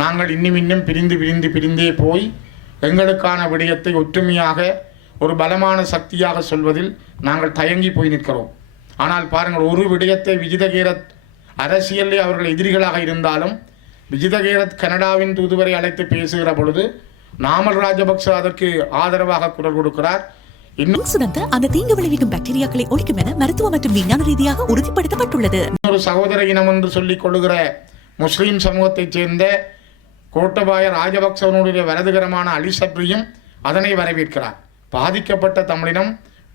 நாங்கள் இன்னும் பிரிந்தே போய் எங்களுக்கான விடயத்தை ஒற்றுமையாக ஒரு பலமான சக்தியாக சொல்வதில் நாங்கள் தயங்கி போய் நிற்கிறோம். ஆனால் பாருங்கள், ஒரு விடயத்தை விஜிதகீரத் அரசியலில் அவர்கள் எதிரிகளாக இருந்தாலும் விஜிதகீரத் கனடாவின் தூதுவரை அழைத்து பேசுகிற பொழுது நாமல் ராஜபக்ச அதற்கு ஆதரவாக குரல் கொடுக்கிறார். அந்த தீங்கு விளைவிக்கும் பாக்டீரியாக்களை ஒழிக்கும் என மருத்துவ மற்றும் விஞ்ஞான ரீதியாக உறுதிப்படுத்தப்பட்டுள்ளது. ஒரு சகோதர இனம் என்று சொல்லிக் கொள்ளுகிற முஸ்லீம் சமூகத்தைச் சேர்ந்த கோட்டபாய ராஜபக்சவனுடைய வலதுகரமான அலி சப்ரியும் அதனை வரவேற்கிறார். பாதிக்கப்பட்ட தமிழினம்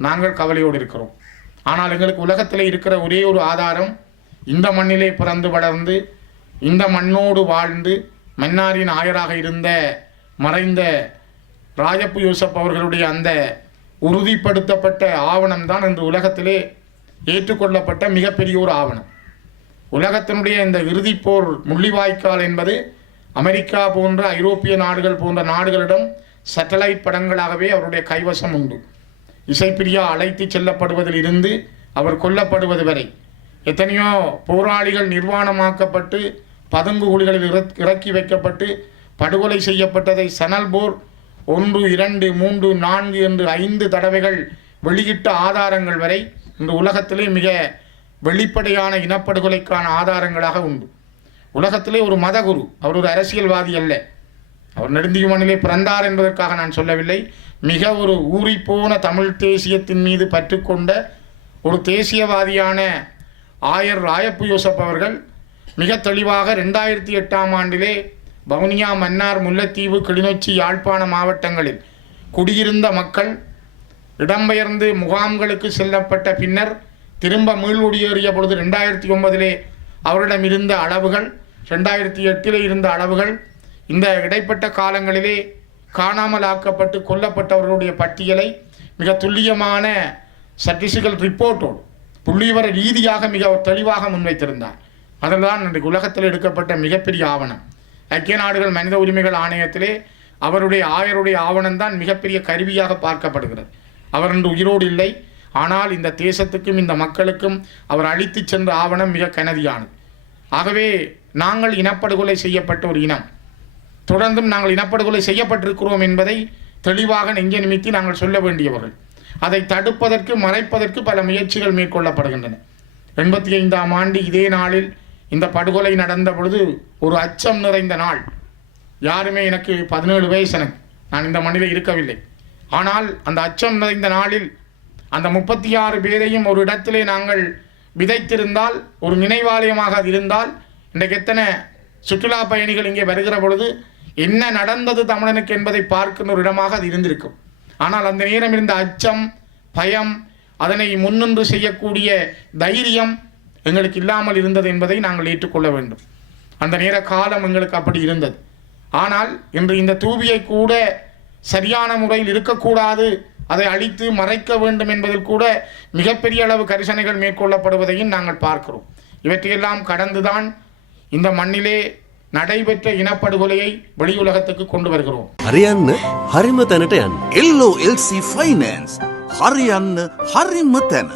நாங்கள் கவலையோடு இருக்கிறோம். ஆனால் எங்களுக்கு உலகத்தில் இருக்கிற ஒரே ஒரு ஆதாரம், இந்த மண்ணிலே பிறந்து வளர்ந்து இந்த மண்ணோடு வாழ்ந்து மன்னாரின் ஆயராக இருந்த மறைந்த ராஜப்பு யூசப் அவர்களுடைய அந்த உறுதிப்படுத்தப்பட்ட ஆவணம்தான் இன்று உலகத்திலே ஏற்றுக்கொள்ளப்பட்ட மிகப்பெரிய ஒரு ஆவணம். உலகத்தினுடைய இந்த இறுதிப்போர் முள்ளிவாய்க்கால் என்பது அமெரிக்கா போன்ற ஐரோப்பிய நாடுகள் போன்ற நாடுகளிடம் சேட்டலைட் படங்களாகவே அவருடைய கைவசம் உண்டு. இசைப்பிரியா அழைத்து செல்லப்படுவதில் இருந்து அவர் கொல்லப்படுவது வரை எத்தனையோ போராளிகள் நிர்வாணமாக்கப்பட்டு பதுங்கு குழிகளில் இறக்கி வைக்கப்பட்டு படுகொலை செய்யப்பட்டதை சனல் போர் 1, 2, 3, 4 என்று 5 தடவைகள் வெளியிட்ட ஆதாரங்கள் வரை இந்த உலகத்திலே மிக வெளிப்படையான இனப்படுகொலைக்கான ஆதாரங்களாக உண்டு. உலகத்திலே ஒரு மதகுரு, அவர் ஒரு அரசியல்வாதி அல்ல. அவர் நெடுந்தீவனிலே பிறந்தார் என்பதற்காக நான் சொல்லவில்லை. மிக ஒரு ஊறிப்போன தமிழ் தேசியத்தின் மீது பற்றுக்கொண்ட ஒரு தேசியவாதியான ஆயர் ராயப்பு யோசப் அவர்கள் மிக தெளிவாக 2008ஆம் ஆண்டிலே வவுனியா, மன்னார், முல்லைத்தீவு, கிளிநொச்சி, யாழ்ப்பாண மாவட்டங்களில் குடியிருந்த மக்கள் இடம்பெயர்ந்து முகாம்களுக்கு செல்லப்பட்ட பின்னர் திரும்ப மீள்குடியேறிய பொழுது 2009 அவரிடம் இருந்த அளவுகள், 2008 இருந்த அளவுகள், இந்த இடைப்பட்ட காலங்களிலே காணாமல் ஆக்கப்பட்டு கொல்லப்பட்டவர்களுடைய பட்டியலை மிக துல்லியமான ஸ்டாட்டிஸ்டிக்கல் ரிப்போர்ட்டோடு புள்ளிவிவர ரீதியாக மிக தெளிவாக முன்வைத்திருந்தார். அதில்தான் இன்றைக்கு உலகத்தில் எடுக்கப்பட்ட மிகப்பெரிய ஆவணம். ஐக்கிய நாடுகள் மனித உரிமைகள் ஆணையத்திலே அவருடைய ஆயருடைய ஆவணம்தான் மிகப்பெரிய கருவியாக பார்க்கப்படுகிறது. அவர் இன்று உயிரோடு இல்லை. ஆனால் இந்த தேசத்துக்கும் இந்த மக்களுக்கும் அவர் அளித்து சென்ற ஆவணம் மிக கனதியானது. ஆகவே நாங்கள் இனப்படுகொலை செய்யப்பட்ட ஒரு இனம், தொடர்ந்தும் நாங்கள் இனப்படுகொலை செய்யப்பட்டிருக்கிறோம் என்பதை தெளிவாக நெஞ்ச நிமித்தி நாங்கள் சொல்ல வேண்டியவர்கள். அதை தடுப்பதற்கு, மறைப்பதற்கு பல முயற்சிகள் மேற்கொள்ளப்படுகின்றன. 85ஆம் ஆண்டு இதே நாளில் இந்த படுகொலை நடந்த பொழுது ஒரு அச்சம் நிறைந்த நாள். யாருமே, எனக்கு 17 வயசு, எனக்கு நான் இந்த மண்ணில் இருக்கவில்லை. ஆனால் அந்த அச்சம் நிறைந்த நாளில் அந்த 36 பேரையும் ஒரு இடத்திலே நாங்கள் விதைத்திருந்தால், ஒரு நினைவாலயமாக அது இருந்தால், இன்றைக்கு எத்தனை சுற்றுலா பயணிகள் இங்கே வருகிற பொழுது என்ன நடந்தது தமிழனுக்கு என்பதை பார்க்கின்ற ஒரு இடமாக அது இருந்திருக்கும். ஆனால் அந்த நேரம் இருந்த அச்சம், பயம், அதனை முன்னின்று செய்யக்கூடிய தைரியம் எங்களுக்கு இல்லாமல் இருந்தது என்பதை நாங்கள் ஏற்றுக்கொள்ள வேண்டும். அந்த நேர காலம் எங்களுக்கு அப்படி இருந்தது. ஆனால் இன்று இந்த தூபியை கூட சரியான முறையில் இருக்கக்கூடாது, அதை அழித்து மறைக்க வேண்டும் என்பதில் கூட மிகப்பெரிய அளவு கரிசனைகள் மேற்கொள்ளப்படுவதையும் நாங்கள் பார்க்கிறோம். இவற்றையெல்லாம் கடந்துதான் இந்த மண்ணிலே நடைபெற்ற இனப்படுகொலையை வெளியுலகத்துக்கு கொண்டு வருகிறோம். ஹரியන්න හරිම තැනට යන්න. LOLC Finance හරියන්න හරිම තැන.